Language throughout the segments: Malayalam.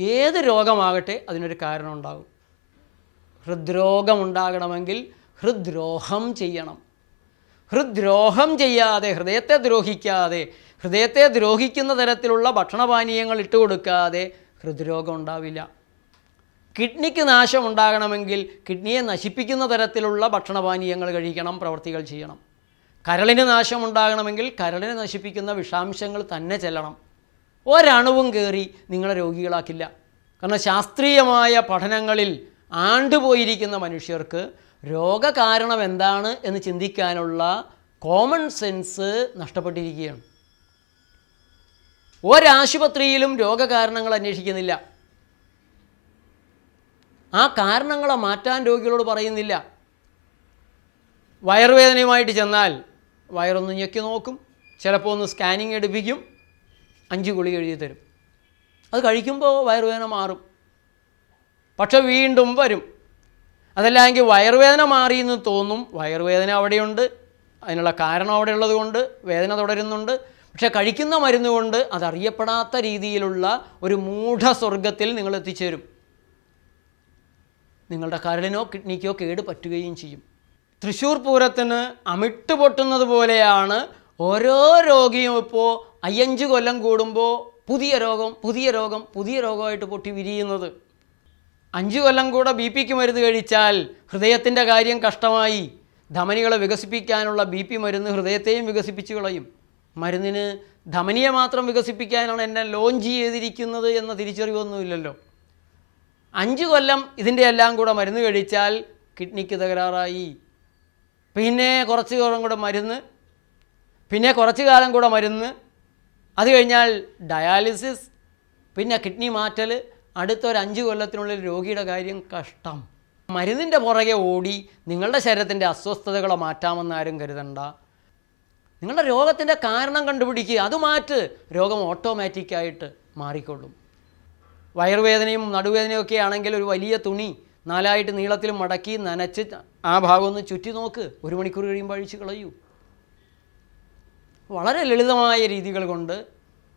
ഏത് രോഗമാകട്ടെ അതിനൊരു കാരണം ഉണ്ടാകും. ഹൃദ്രോഗം ഉണ്ടാകണമെങ്കിൽ ഹൃദ്രോഹം ചെയ്യണം. ഹൃദ്രോഹം ചെയ്യാതെ ഹൃദയത്തെ ദ്രോഹിക്കാതെ ഹൃദയത്തെ ദ്രോഹിക്കുന്ന തരത്തിലുള്ള ഭക്ഷണപാനീയങ്ങൾ ഇട്ട് കൊടുക്കാതെ ഹൃദ്രോഗം ഉണ്ടാവില്ല. കിഡ്നിക്ക് നാശം ഉണ്ടാകണമെങ്കിൽ കിഡ്നിയെ നശിപ്പിക്കുന്ന തരത്തിലുള്ള ഭക്ഷണപാനീയങ്ങൾ കഴിക്കണം പ്രവൃത്തികൾ ചെയ്യണം. കരളിന് നാശം ഉണ്ടാകണമെങ്കിൽ കരളിനെ നശിപ്പിക്കുന്ന വിഷാംശങ്ങൾ തന്നെ ചെല്ലണം. ഒരണുവും കയറി നിങ്ങളെ രോഗികളാക്കില്ല. കാരണം ശാസ്ത്രീയമായ പഠനങ്ങളിൽ ആണ്ടുപോയിരിക്കുന്ന മനുഷ്യർക്ക് രോഗകാരണം എന്താണ് എന്ന് ചിന്തിക്കാനുള്ള കോമൺ സെൻസ് നഷ്ടപ്പെട്ടിരിക്കുകയാണ്. ഒരാശുപത്രിയിലും രോഗകാരണങ്ങൾ അന്വേഷിക്കുന്നില്ല. ആ കാരണങ്ങളെ മാറ്റാൻ രോഗികളോട് പറയുന്നില്ല. വയറുവേദനയുമായിട്ട് ചെന്നാൽ വയറൊന്ന് ഞെക്കി നോക്കും. ചിലപ്പോൾ ഒന്ന് സ്കാനിങ് എടുപ്പിക്കും. അഞ്ച് ഗുളിക എഴുതി തരും. അത് കഴിക്കുമ്പോൾ വയറുവേദന മാറും. പക്ഷെ വീണ്ടും വരും. അതല്ലെങ്കിൽ വയറുവേദന മാറിയെന്ന് തോന്നും. വയറുവേദന അവിടെയുണ്ട്. അതിനുള്ള കാരണം അവിടെ കൊണ്ട് വേദന തുടരുന്നുണ്ട്. പക്ഷെ കഴിക്കുന്ന മരുന്ന് കൊണ്ട് അതറിയപ്പെടാത്ത രീതിയിലുള്ള ഒരു മൂഢസ്വർഗത്തിൽ നിങ്ങൾ എത്തിച്ചേരും. നിങ്ങളുടെ കരളിനോ കിഡ്നിക്കോ കേട് പറ്റുകയും ചെയ്യും. തൃശ്ശൂർ പൂരത്തിന് അമിട്ട് പൊട്ടുന്നത് പോലെയാണ് ഓരോ രോഗിയും ഇപ്പോൾ അയ്യഞ്ച് കൊല്ലം കൂടുമ്പോൾ പുതിയ രോഗം പുതിയ രോഗം പുതിയ രോഗമായിട്ട് പൊട്ടി വിരിയുന്നത്. അഞ്ച് കൊല്ലം കൂടെ ബി പിക്ക് മരുന്ന് കഴിച്ചാൽ ഹൃദയത്തിന്റെ കാര്യം കഷ്ടമായി. ധമനികളെ വികസിപ്പിക്കാനുള്ള ബി പി മരുന്ന് ഹൃദയത്തെയും വികസിപ്പിച്ച് കളയും. മരുന്നിന് ധമനിയെ മാത്രം വികസിപ്പിക്കാനാണ് എന്നെ ലോഞ്ച് ചെയ്തിരിക്കുന്നത് എന്ന തിരിച്ചറിവൊന്നുമില്ലല്ലോ. അഞ്ച് കൊല്ലം ഇതിന്റെ എല്ലാം കൂടെ മരുന്ന് കഴിച്ചാൽ കിഡ്നിക്ക് തകരാറായി. പിന്നെ കുറച്ച് കാലം കൂടെ മരുന്ന് പിന്നെ കുറച്ച് കാലം കൂടെ മരുന്ന്. അത് കഴിഞ്ഞാൽ ഡയാലിസിസ് പിന്നെ കിഡ്നി മാറ്റൽ അടുത്തൊരു അഞ്ച് കൊല്ലത്തിനുള്ളിൽ രോഗിയുടെ കാര്യം കഷ്ടം. മരുന്നിന്റെ പുറകെ ഓടി നിങ്ങളുടെ ശരീരത്തിന്റെ അസ്വസ്ഥതകളെ മാറ്റാമെന്ന് ആരും കരുതണ്ട. നിങ്ങളുടെ രോഗത്തിന്റെ കാരണം കണ്ടുപിടിക്കുക അത് മാറ്റ്. രോഗം ഓട്ടോമാറ്റിക്കായിട്ട് മാറിക്കൊള്ളും. വയറുവേദനയും നടുവേദനയും ഒക്കെ ആണെങ്കിൽ ഒരു വലിയ തുണി നാലായിട്ട് നീളത്തിൽ മടക്കി നനച്ച് ആ ഭാഗമൊന്ന് ചുറ്റി നോക്ക്. ഒരു മണിക്കൂർ കഴിയുമ്പോൾ അഴിച്ച് കളയൂ. വളരെ ലളിതമായ രീതികൾ കൊണ്ട്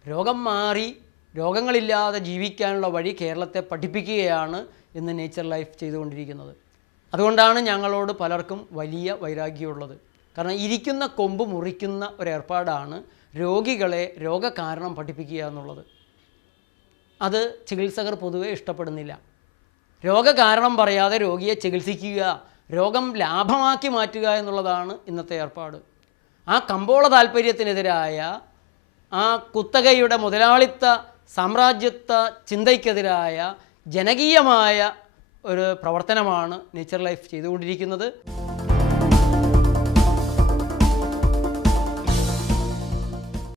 രോഗം മാറി രോഗങ്ങളില്ലാതെ ജീവിക്കാനുള്ള വഴി കേരളത്തെ പഠിപ്പിക്കുകയാണ് ഇന്ന് നേച്ചർ ലൈഫ് ചെയ്തുകൊണ്ടിരിക്കുന്നത്. അതുകൊണ്ടാണ് ഞങ്ങളോട് പലർക്കും വലിയ വൈരാഗ്യമുള്ളത്. കാരണം ഇരിക്കുന്ന കൊമ്പ് മുറിക്കുന്ന ഒരേർപ്പാടാണ് രോഗികളെ രോഗകാരണം പഠിപ്പിക്കുക എന്നുള്ളത്. അത് ചികിത്സകർ പൊതുവെ ഇഷ്ടപ്പെടുന്നില്ല. രോഗകാരണം പറയാതെ രോഗിയെ ചികിത്സിക്കുക രോഗം ലാഭമാക്കി മാറ്റുക എന്നുള്ളതാണ് ഇന്നത്തെ ഏർപ്പാട്. ആ കമ്പോള താല്പര്യത്തിനെതിരായ ആ കുത്തകയുടെ മുതലാളിത്ത സാമ്രാജ്യത്വ ചിന്തയ്ക്കെതിരായ ജനകീയമായ ഒരു പ്രവർത്തനമാണ് നേച്ചർ ലൈഫ് ചെയ്തുകൊണ്ടിരിക്കുന്നത്.